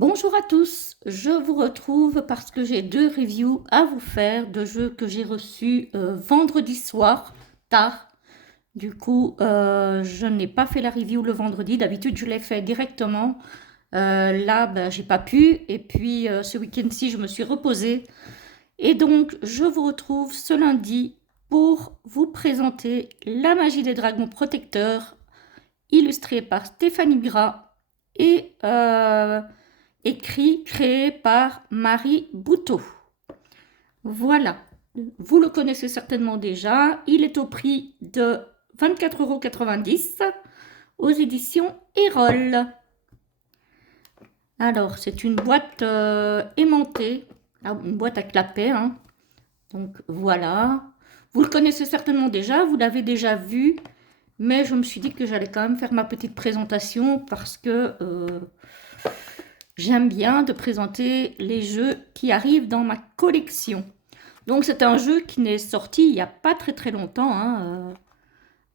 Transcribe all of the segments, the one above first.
Bonjour à tous, je vous retrouve parce que j'ai deux reviews à vous faire de jeux que j'ai reçus vendredi soir, tard. Du coup, je n'ai pas fait la review le vendredi, d'habitude je l'ai fait directement. Là, ben, j'ai pas pu et puis ce week-end-ci, je me suis reposée. Et donc, je vous retrouve ce lundi pour vous présenter La magie des dragons protecteurs, illustré par Stéphanie Gras et créé par Marie Bouteau. Voilà, vous le connaissez certainement déjà. Il est au prix de 24,90 € aux éditions Erol. Alors, c'est une boîte aimantée, une boîte à clapet, hein. Donc voilà, vous le connaissez certainement déjà, vous l'avez déjà vu, mais je me suis dit que j'allais quand même faire ma petite présentation parce que j'aime bien de présenter les jeux qui arrivent dans ma collection. Donc c'est un jeu qui n'est sorti il n'y a pas très longtemps, hein.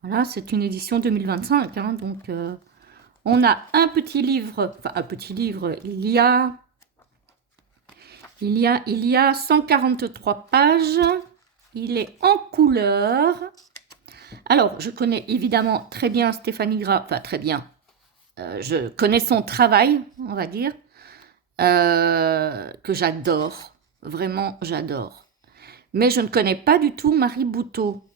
Voilà, c'est une édition 2025, hein. Donc on a un petit livre, enfin un petit livre, il y a 143 pages. Il est en couleur. Alors, je connais évidemment très bien Stéphanie Gras, enfin très bien. Je connais son travail, on va dire, que j'adore. Vraiment, j'adore. Mais je ne connais pas du tout Marie Bouteau.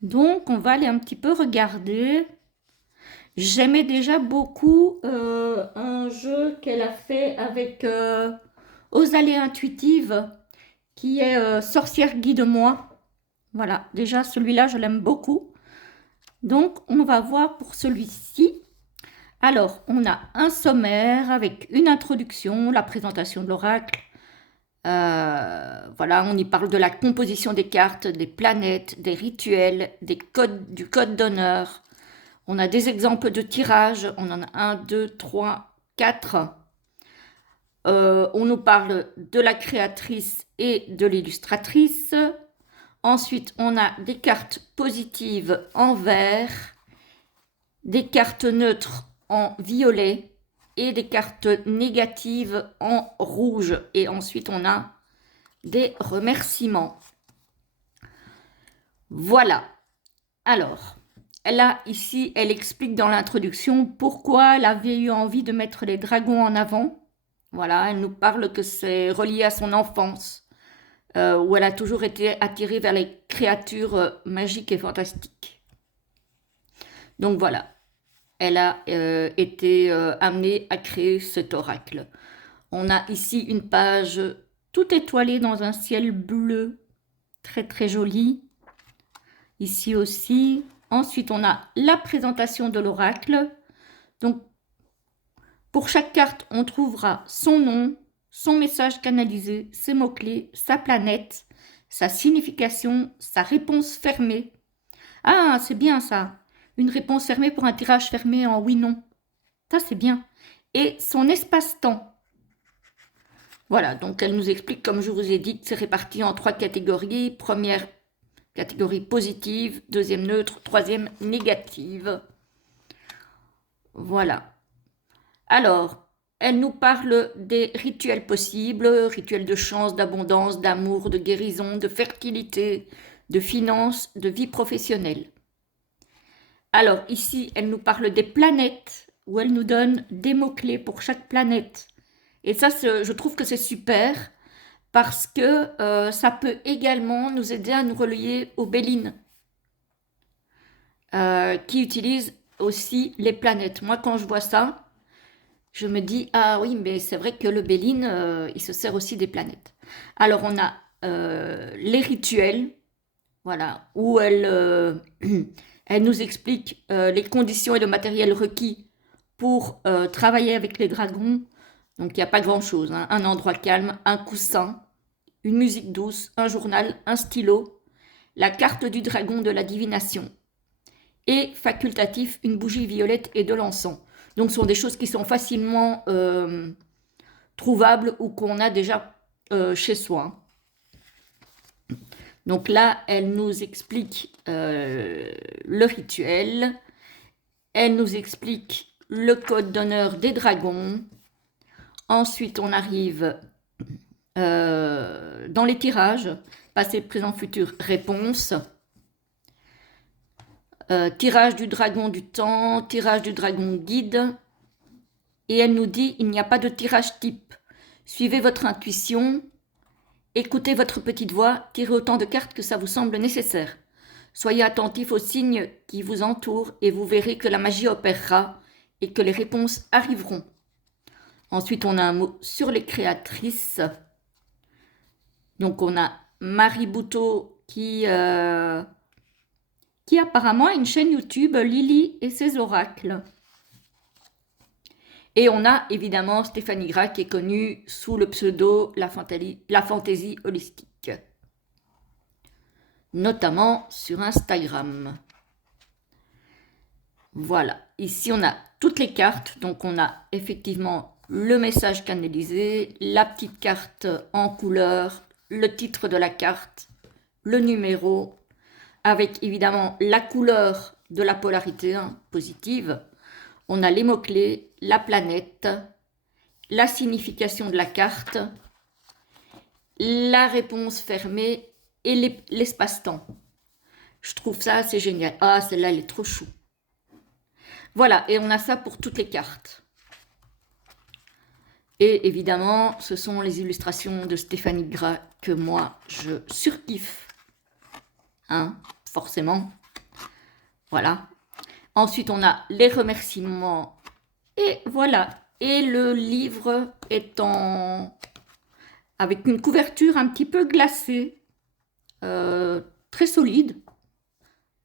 Donc, on va aller un petit peu regarder. J'aimais déjà beaucoup un jeu qu'elle a fait avec Osaléa Intuitive, qui est Sorcière Guide-moi. Voilà, déjà celui-là, je l'aime beaucoup. Donc, on va voir pour celui-ci. Alors, on a un sommaire avec une introduction, la présentation de l'oracle. Voilà, on y parle de la composition des cartes, des planètes, des rituels, des codes, du code d'honneur. On a des exemples de tirages. On en a un, deux, trois, quatre. On nous parle de la créatrice et de l'illustratrice. Ensuite, on a des cartes positives en vert, des cartes neutres en violet et des cartes négatives en rouge. Et ensuite, on a des remerciements. Voilà. Alors, là, ici, elle explique dans l'introduction pourquoi elle avait eu envie de mettre les dragons en avant. Voilà, elle nous parle que c'est relié à son enfance, où elle a toujours été attirée vers les créatures magiques et fantastiques. Donc voilà, elle a été amenée à créer cet oracle. On a ici une page tout étoilée dans un ciel bleu, très joli. Ici aussi. Ensuite, on a la présentation de l'oracle. Donc, pour chaque carte, on trouvera son nom, son message canalisé, ses mots-clés, sa planète, sa signification, sa réponse fermée. Ah, c'est bien ça. Une réponse fermée pour un tirage fermé en oui-non. Ça, c'est bien. Et son espace-temps. Voilà, donc elle nous explique, comme je vous ai dit, que c'est réparti en 3 catégories. Première catégorie positive, deuxième neutre, troisième négative. Voilà. Alors, elle nous parle des rituels possibles, rituels de chance, d'abondance, d'amour, de guérison, de fertilité, de finances, de vie professionnelle. Alors, ici, elle nous parle des planètes, où elle nous donne des mots-clés pour chaque planète. Et ça, je trouve que c'est super, parce que ça peut également nous aider à nous relier aux Bélines, qui utilisent aussi les planètes. Moi, quand je vois ça, je me dis, ah oui, mais c'est vrai que le Béline, il se sert aussi des planètes. Alors, on a les rituels, voilà, où elle nous explique les conditions et le matériel requis pour travailler avec les dragons. Donc, il n'y a pas grand-chose, hein. Un endroit calme, un coussin, une musique douce, un journal, un stylo, la carte du dragon de la divination et facultatif, une bougie violette et de l'encens. Donc, ce sont des choses qui sont facilement trouvables ou qu'on a déjà chez soi. Donc là, elle nous explique le rituel, elle nous explique le code d'honneur des dragons. Ensuite, on arrive dans les tirages, passé, présent, futur, réponse. Tirage du dragon du temps, tirage du dragon guide. Et elle nous dit, il n'y a pas de tirage type. Suivez votre intuition, écoutez votre petite voix, tirez autant de cartes que ça vous semble nécessaire. Soyez attentif aux signes qui vous entourent et vous verrez que la magie opérera et que les réponses arriveront. Ensuite, on a un mot sur les créatrices. Donc, on a Marie Bouteau qui apparemment a une chaîne YouTube, Lily et ses oracles. Et on a évidemment Stéphanie Gras qui est connue sous le pseudo La Fantaisie Holistique, notamment sur Instagram. Voilà, ici on a toutes les cartes, donc on a effectivement le message canalisé, la petite carte en couleur, le titre de la carte, le numéro, avec évidemment la couleur de la polarité positive. On a les mots-clés, la planète, la signification de la carte, la réponse fermée et l'espace-temps. Je trouve ça assez génial. Ah, celle-là, elle est trop chou. Voilà, et on a ça pour toutes les cartes. Et évidemment, ce sont les illustrations de Stéphanie Gras que moi, je surkiffe. Hein, forcément. Voilà. Ensuite, on a les remerciements. Et voilà. Et le livre est avec une couverture un petit peu glacée. Très solide.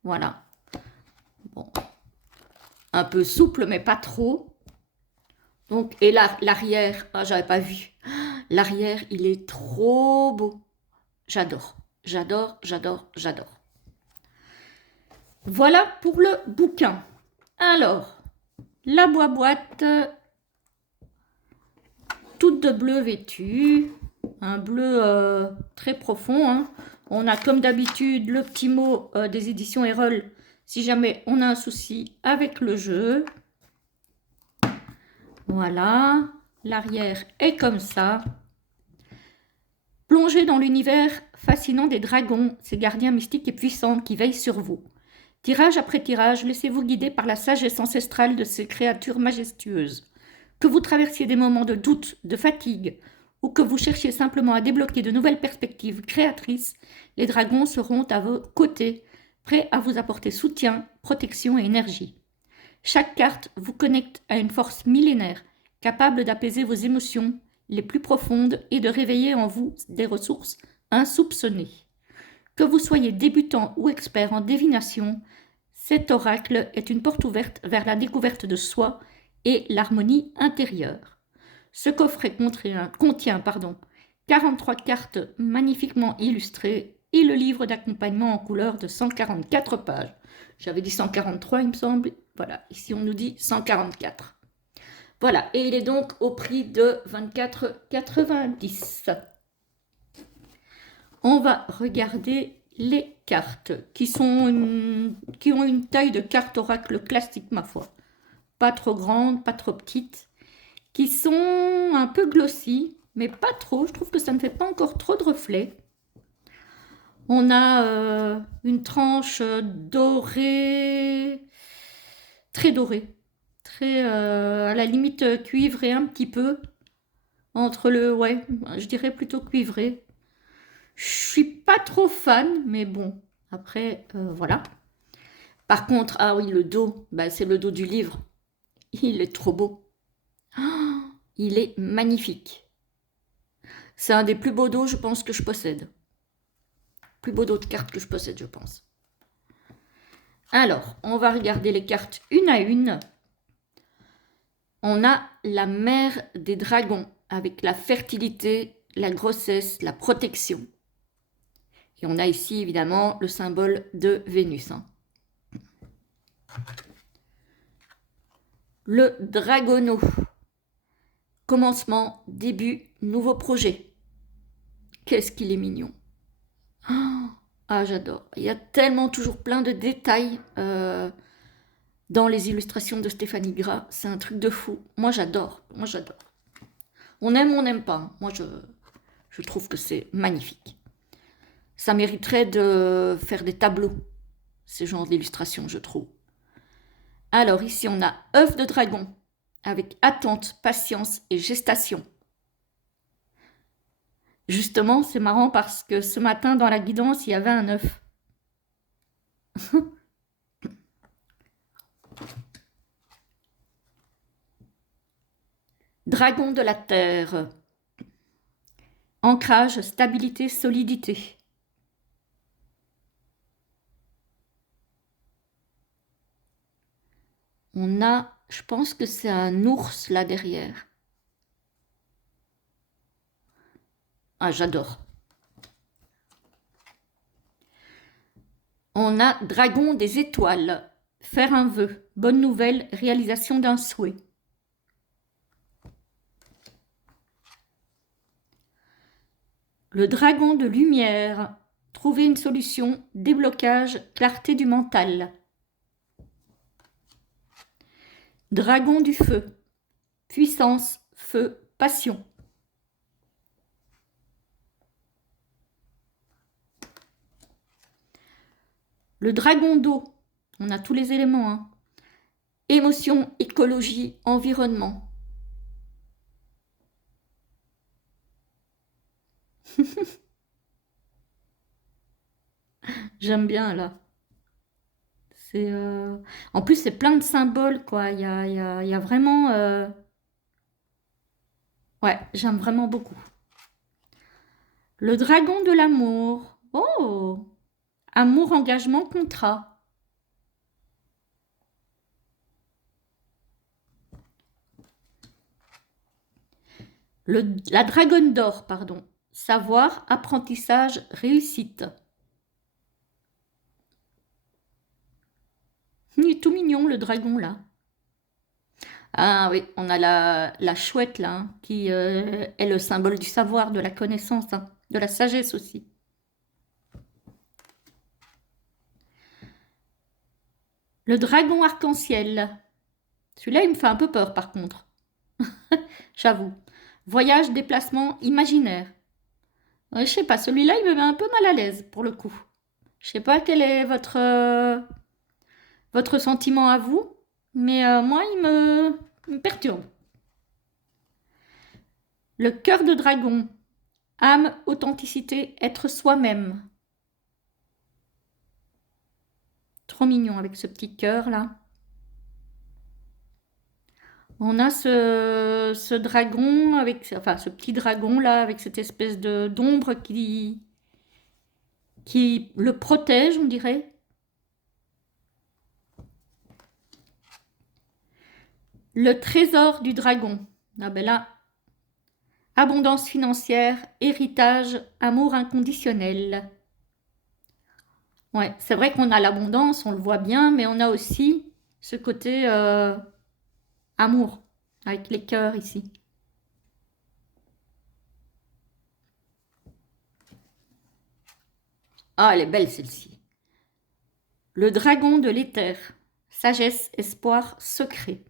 Voilà. Bon. Un peu souple, mais pas trop. Donc, et l'arrière, j'avais pas vu. L'arrière, il est trop beau. J'adore. J'adore, j'adore, j'adore. Voilà pour le bouquin. Alors, la boîte, toute de bleu vêtue, un bleu très profond. Hein. On a comme d'habitude le petit mot des éditions Erol, si jamais on a un souci avec le jeu. Voilà, l'arrière est comme ça. Plongez dans l'univers fascinant des dragons, ces gardiens mystiques et puissants qui veillent sur vous. Tirage après tirage, laissez-vous guider par la sagesse ancestrale de ces créatures majestueuses. Que vous traversiez des moments de doute, de fatigue, ou que vous cherchiez simplement à débloquer de nouvelles perspectives créatrices, les dragons seront à vos côtés, prêts à vous apporter soutien, protection et énergie. Chaque carte vous connecte à une force millénaire, capable d'apaiser vos émotions les plus profondes et de réveiller en vous des ressources insoupçonnées. Que vous soyez débutant ou expert en divination, cet oracle est une porte ouverte vers la découverte de soi et l'harmonie intérieure. Ce coffret contient 43 cartes magnifiquement illustrées et le livre d'accompagnement en couleur de 144 pages. J'avais dit 143, il me semble. Voilà, ici on nous dit 144. Voilà, et il est donc au prix de 24,90 €. On va regarder les cartes qui ont une taille de carte oracle classique, ma foi. Pas trop grande, pas trop petite. Qui sont un peu glossy, mais pas trop. Je trouve que ça ne fait pas encore trop de reflets. On a une tranche dorée, très dorée. Très à la limite cuivrée un petit peu. Entre je dirais plutôt cuivré. Je suis pas trop fan, mais bon, après, voilà. Par contre, ah oui, le dos, c'est le dos du livre. Il est trop beau. Oh, il est magnifique. C'est un des plus beaux dos, je pense, que je possède. Plus beau dos de cartes que je possède, je pense. Alors, on va regarder les cartes une à une. On a la mère des dragons, avec la fertilité, la grossesse, la protection. Et on a ici, évidemment, le symbole de Vénus. Le dragonneau. Commencement, début, nouveau projet. Qu'est-ce qu'il est mignon. Ah, j'adore. Il y a tellement toujours plein de détails dans les illustrations de Stéphanie Gras. C'est un truc de fou. Moi, j'adore. Moi, j'adore. On aime ou on n'aime pas. Moi, je trouve que c'est magnifique. Ça mériterait de faire des tableaux, ce genre d'illustration, je trouve. Alors ici, on a œuf de dragon, avec attente, patience et gestation. Justement, c'est marrant parce que ce matin, dans la guidance, il y avait un œuf. Dragon de la terre. Ancrage, stabilité, solidité. On a, je pense que c'est un ours là derrière. Ah, j'adore. On a dragon des étoiles. Faire un vœu. Bonne nouvelle, réalisation d'un souhait. Le dragon de lumière. Trouver une solution, déblocage, clarté du mental. Dragon du feu. Puissance, feu, passion. Le dragon d'eau. On a tous les éléments, hein. Émotion, écologie, environnement. J'aime bien là. C'est En plus, c'est plein de symboles, quoi. Il y a vraiment... Ouais, j'aime vraiment beaucoup. Le dragon de l'amour. Oh! Amour, engagement, contrat. La dragonne d'or, pardon. Savoir, apprentissage, réussite. Il est tout mignon, le dragon, là. Ah oui, on a la chouette, là, hein, qui est le symbole du savoir, de la connaissance, hein, de la sagesse aussi. Le dragon arc-en-ciel. Celui-là, il me fait un peu peur, par contre. J'avoue. Voyage, déplacement, imaginaire. Ouais, je sais pas, celui-là, il me met un peu mal à l'aise, pour le coup. Je sais pas quel est votre sentiment à vous, mais moi, il me perturbe. Le cœur de dragon. Âme, authenticité, être soi-même. Trop mignon avec ce petit cœur là. On a ce dragon avec, enfin ce petit dragon là avec cette espèce de d'ombre qui le protège, on dirait. Le trésor du dragon. Ah ben là, abondance financière, héritage, amour inconditionnel. Ouais, c'est vrai qu'on a l'abondance, on le voit bien, mais on a aussi ce côté amour avec les cœurs ici. Ah, elle est belle celle-ci. Le dragon de l'éther. Sagesse, espoir, secret.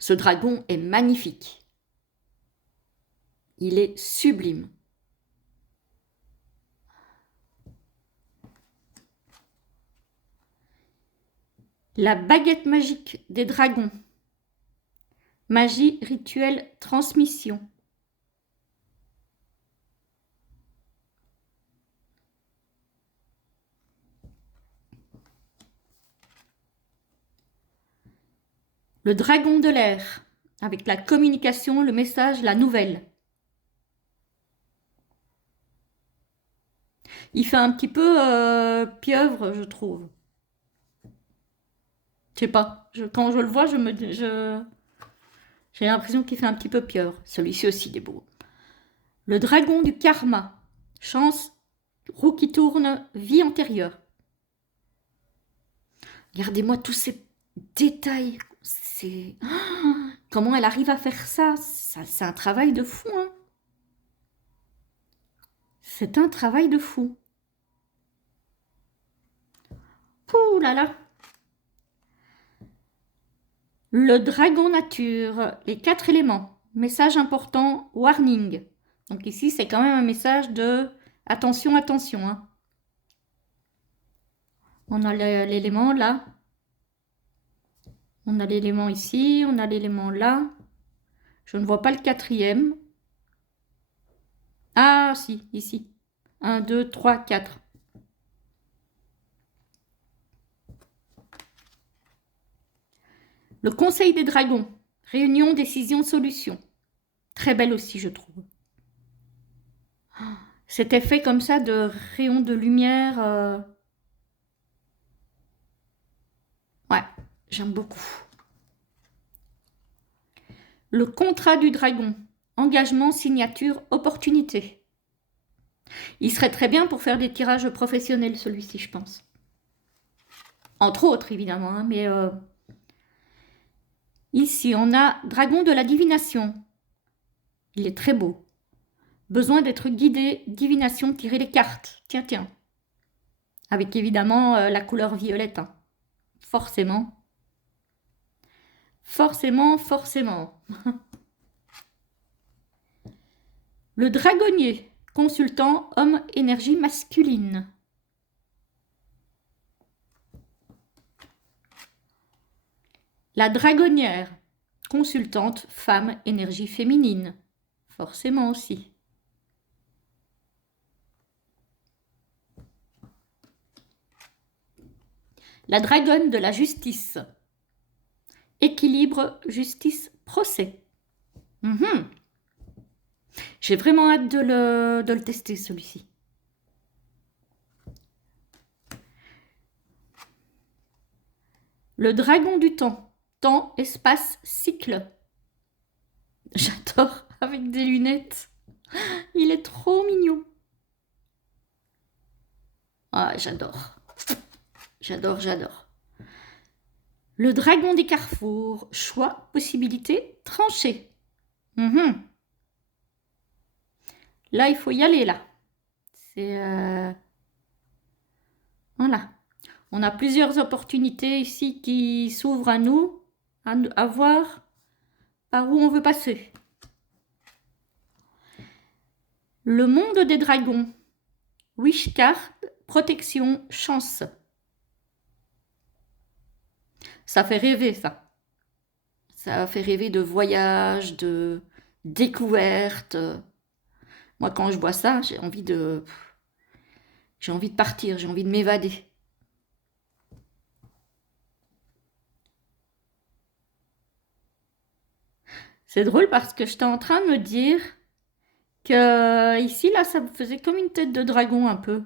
Ce dragon est magnifique. Il est sublime. La baguette magique des dragons. Magie, rituel, transmission. Le dragon de l'air, avec la communication, le message, la nouvelle. Il fait un petit peu pieuvre, je trouve. Je sais pas. Quand je le vois, j'ai l'impression qu'il fait un petit peu pieuvre. Celui-ci aussi, il est beau. Le dragon du karma. Chance, roue qui tourne, vie antérieure. Regardez-moi tous ces détails. C'est comment elle arrive à faire ça, c'est un travail de fou, hein. C'est un travail de fou. Ouh là là. Le dragon nature, les 4 éléments. message important, warning. Donc ici, c'est quand même un message de attention, attention, hein. On a l'élément là. On a l'élément ici, on a l'élément là. Je ne vois pas le quatrième. Ah si, ici. 1, 2, 3, 4. Le Conseil des dragons. Réunion, décision, solution. Très belle aussi, je trouve. Cet effet comme ça de rayon de lumière. Ouais, j'aime beaucoup. Le contrat du dragon. Engagement, signature, opportunité. Il serait très bien pour faire des tirages professionnels, celui-ci, je pense. Entre autres, évidemment, hein, mais ici, on a dragon de la divination. Il est très beau. Besoin d'être guidé, divination, tirer les cartes. Tiens, tiens. Avec évidemment la couleur violette. Hein. Forcément. Forcément, forcément. Le dragonnier, consultant, homme, énergie masculine. La dragonnière, consultante, femme, énergie féminine. Forcément aussi. La dragonne de la justice. Équilibre, justice, procès. J'ai vraiment hâte de le tester, celui-ci. Le dragon du temps. Temps, espace, cycle. J'adore, avec des lunettes. Il est trop mignon. Ah, j'adore. J'adore, j'adore. Le dragon des carrefours. Choix, possibilité, trancher. Là, il faut y aller, là. C'est... Voilà. On a plusieurs opportunités ici qui s'ouvrent à nous, à voir par où on veut passer. Le monde des dragons. Wish card, protection, chance. Ça fait rêver, ça. Ça fait rêver de voyage, de découverte. Moi, quand je vois ça, j'ai envie de partir, j'ai envie de m'évader. C'est drôle parce que j'étais en train de me dire que ici, là, ça me faisait comme une tête de dragon un peu.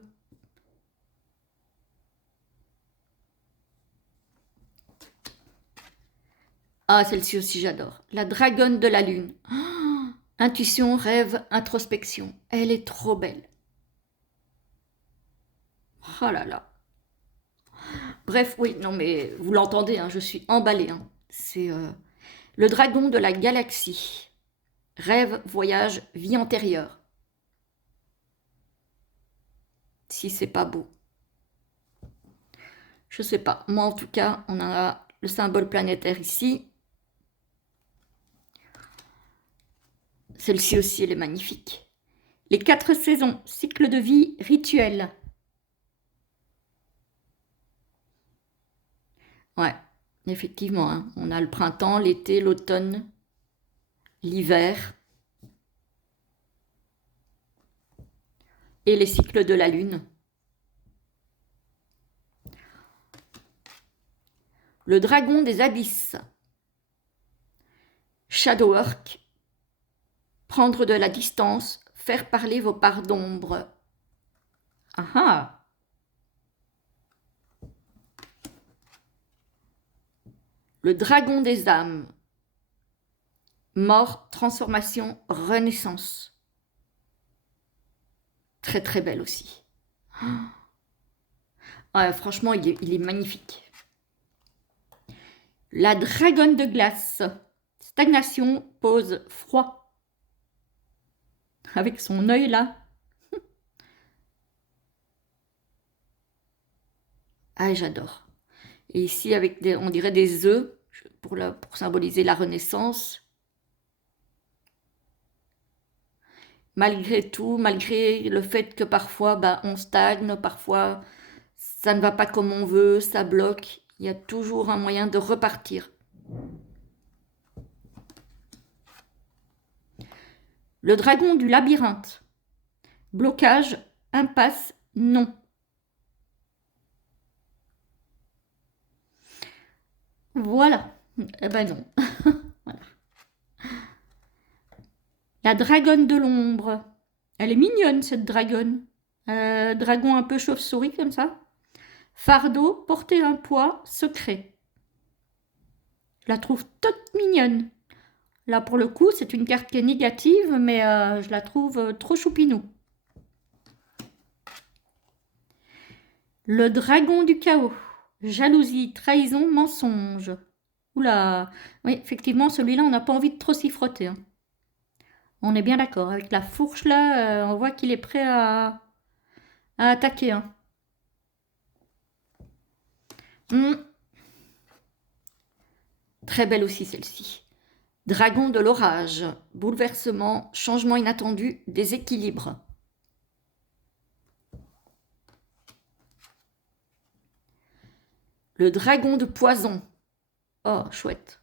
Ah, celle-ci aussi, j'adore. La dragonne de la lune. Oh, intuition, rêve, introspection. Elle est trop belle. Oh là là. Bref, oui, non mais vous l'entendez, hein, je suis emballée. Hein. C'est le dragon de la galaxie. Rêve, voyage, vie antérieure. Si c'est pas beau. Je sais pas. Moi, en tout cas, on a le symbole planétaire ici. Celle-ci aussi, elle est magnifique. Les 4 saisons, cycle de vie, rituel. Ouais, effectivement, hein. On a le printemps, l'été, l'automne, l'hiver et les cycles de la lune. Le dragon des abysses. Shadow work. Prendre de la distance, faire parler vos parts d'ombre. Ah ah. Le dragon des âmes. Mort, transformation, renaissance. Très très belle aussi. Ah, franchement, il est magnifique. La dragonne de glace. Stagnation, pause, froid. Avec son œil là. Ah, j'adore. Et ici, avec on dirait des œufs pour symboliser la renaissance. malgré tout, malgré le fait que parfois bah, on stagne, parfois ça ne va pas comme on veut, ça bloque, il y a toujours un moyen de repartir. Le dragon du labyrinthe. Blocage, impasse, non. Voilà. Eh ben non. Voilà. La dragonne de l'ombre. Elle est mignonne, cette dragonne. Dragon un peu chauve-souris, comme ça. Fardeau, porter un poids, secret. Je la trouve toute mignonne. Là, pour le coup, c'est une carte qui est négative, mais je la trouve trop choupinou. Le dragon du chaos. Jalousie, trahison, mensonge. Oula, oui, effectivement, celui-là, on n'a pas envie de trop s'y frotter, hein. On est bien d'accord. Avec la fourche, là, on voit qu'il est prêt à attaquer, hein. Très belle aussi, celle-ci. Dragon de l'orage. Bouleversement, changement inattendu, déséquilibre. Le dragon de poison. Oh, chouette.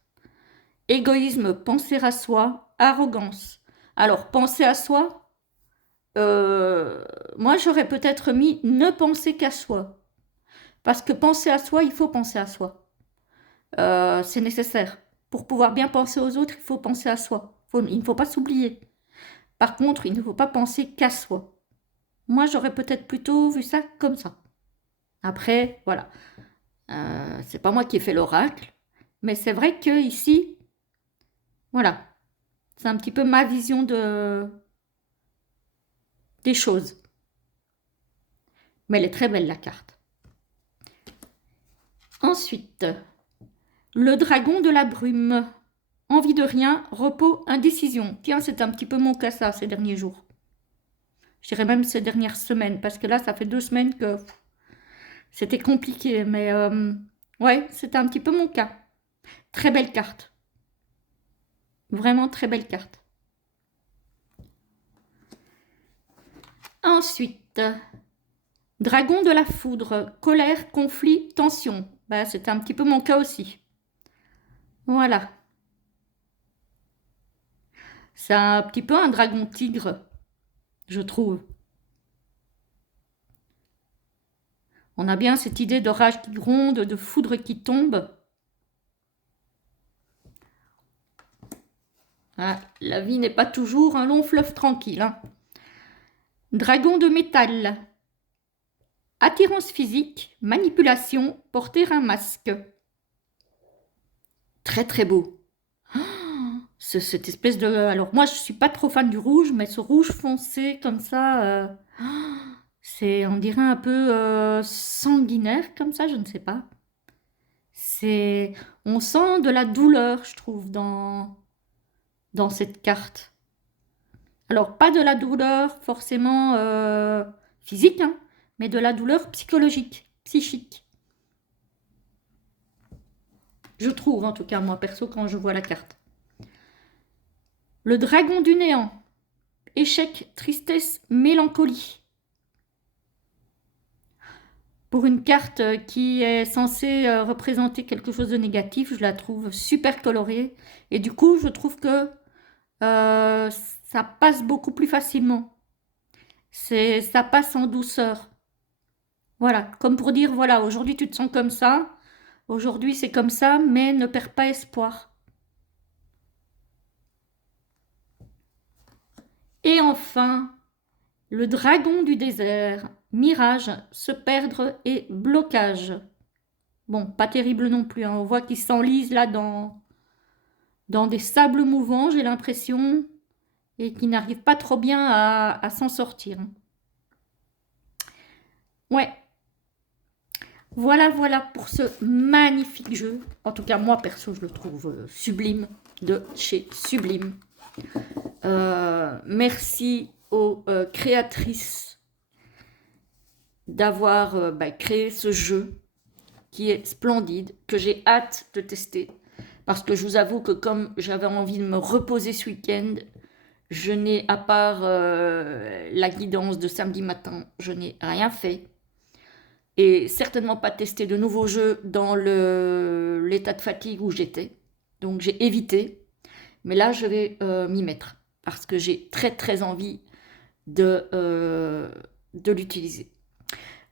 Égoïsme, penser à soi, arrogance. Alors, penser à soi, moi j'aurais peut-être mis ne penser qu'à soi. Parce que penser à soi, il faut penser à soi. C'est nécessaire. Pour pouvoir bien penser aux autres, il faut penser à soi. Il ne faut pas s'oublier. Par contre, il ne faut pas penser qu'à soi. Moi, j'aurais peut-être plutôt vu ça comme ça. Après, voilà. C'est pas moi qui ai fait l'oracle, mais c'est vrai que ici, voilà, c'est un petit peu ma vision des choses. Mais elle est très belle, la carte. Ensuite, le dragon de la brume. Envie de rien, repos, indécision. Tiens, c'est un petit peu mon cas ça ces derniers jours. Je dirais même ces dernières semaines, parce que là, ça fait 2 semaines que c'était compliqué. Mais ouais, c'était un petit peu mon cas. Très belle carte. Vraiment très belle carte. Ensuite, dragon de la foudre, colère, conflit, tension. Bah, c'est un petit peu mon cas aussi. Voilà. C'est un petit peu un dragon tigre, je trouve. On a bien cette idée d'orage qui gronde, de foudre qui tombe. Ah, la vie n'est pas toujours un long fleuve tranquille, hein. Dragon de métal. Attirance physique, manipulation, porter un masque. Très très beau. Cette espèce de... Alors moi je suis pas trop fan du rouge, mais ce rouge foncé comme ça, c'est on dirait un peu sanguinaire comme ça, je ne sais pas. C'est... On sent de la douleur, je trouve, dans cette carte. Alors pas de la douleur forcément physique, hein, mais de la douleur psychologique, psychique. Je trouve en tout cas, moi perso, quand je vois la carte. Le dragon du néant. Échec, tristesse, mélancolie. Pour une carte qui est censée représenter quelque chose de négatif, je la trouve super colorée. Et du coup, je trouve que ça passe beaucoup plus facilement. Ça passe en douceur. Voilà, comme pour dire, voilà, aujourd'hui tu te sens comme ça, aujourd'hui c'est comme ça, mais ne perds pas espoir. Et enfin, le dragon du désert, mirage, se perdre et blocage. Bon, pas terrible non plus, hein. On voit qu'il s'enlise là dans des sables mouvants, j'ai l'impression, et qu'il n'arrive pas trop bien à s'en sortir. Ouais, voilà, voilà pour ce magnifique jeu. En tout cas, moi, perso, je le trouve sublime, de chez Sublime. Merci aux créatrices d'avoir créé ce jeu qui est splendide, que j'ai hâte de tester. Parce que je vous avoue que comme j'avais envie de me reposer ce week-end, Je n'ai, à part la guidance de samedi matin, je n'ai rien fait. Et certainement pas testé de nouveaux jeux dans l'état de fatigue où j'étais. Donc j'ai évité. Mais là, je vais m'y mettre parce que j'ai très très envie de l'utiliser.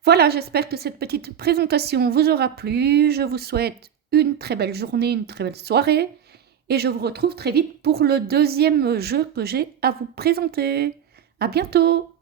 Voilà, j'espère que cette petite présentation vous aura plu. Je vous souhaite une très belle journée, une très belle soirée. Et je vous retrouve très vite pour le deuxième jeu que j'ai à vous présenter. À bientôt!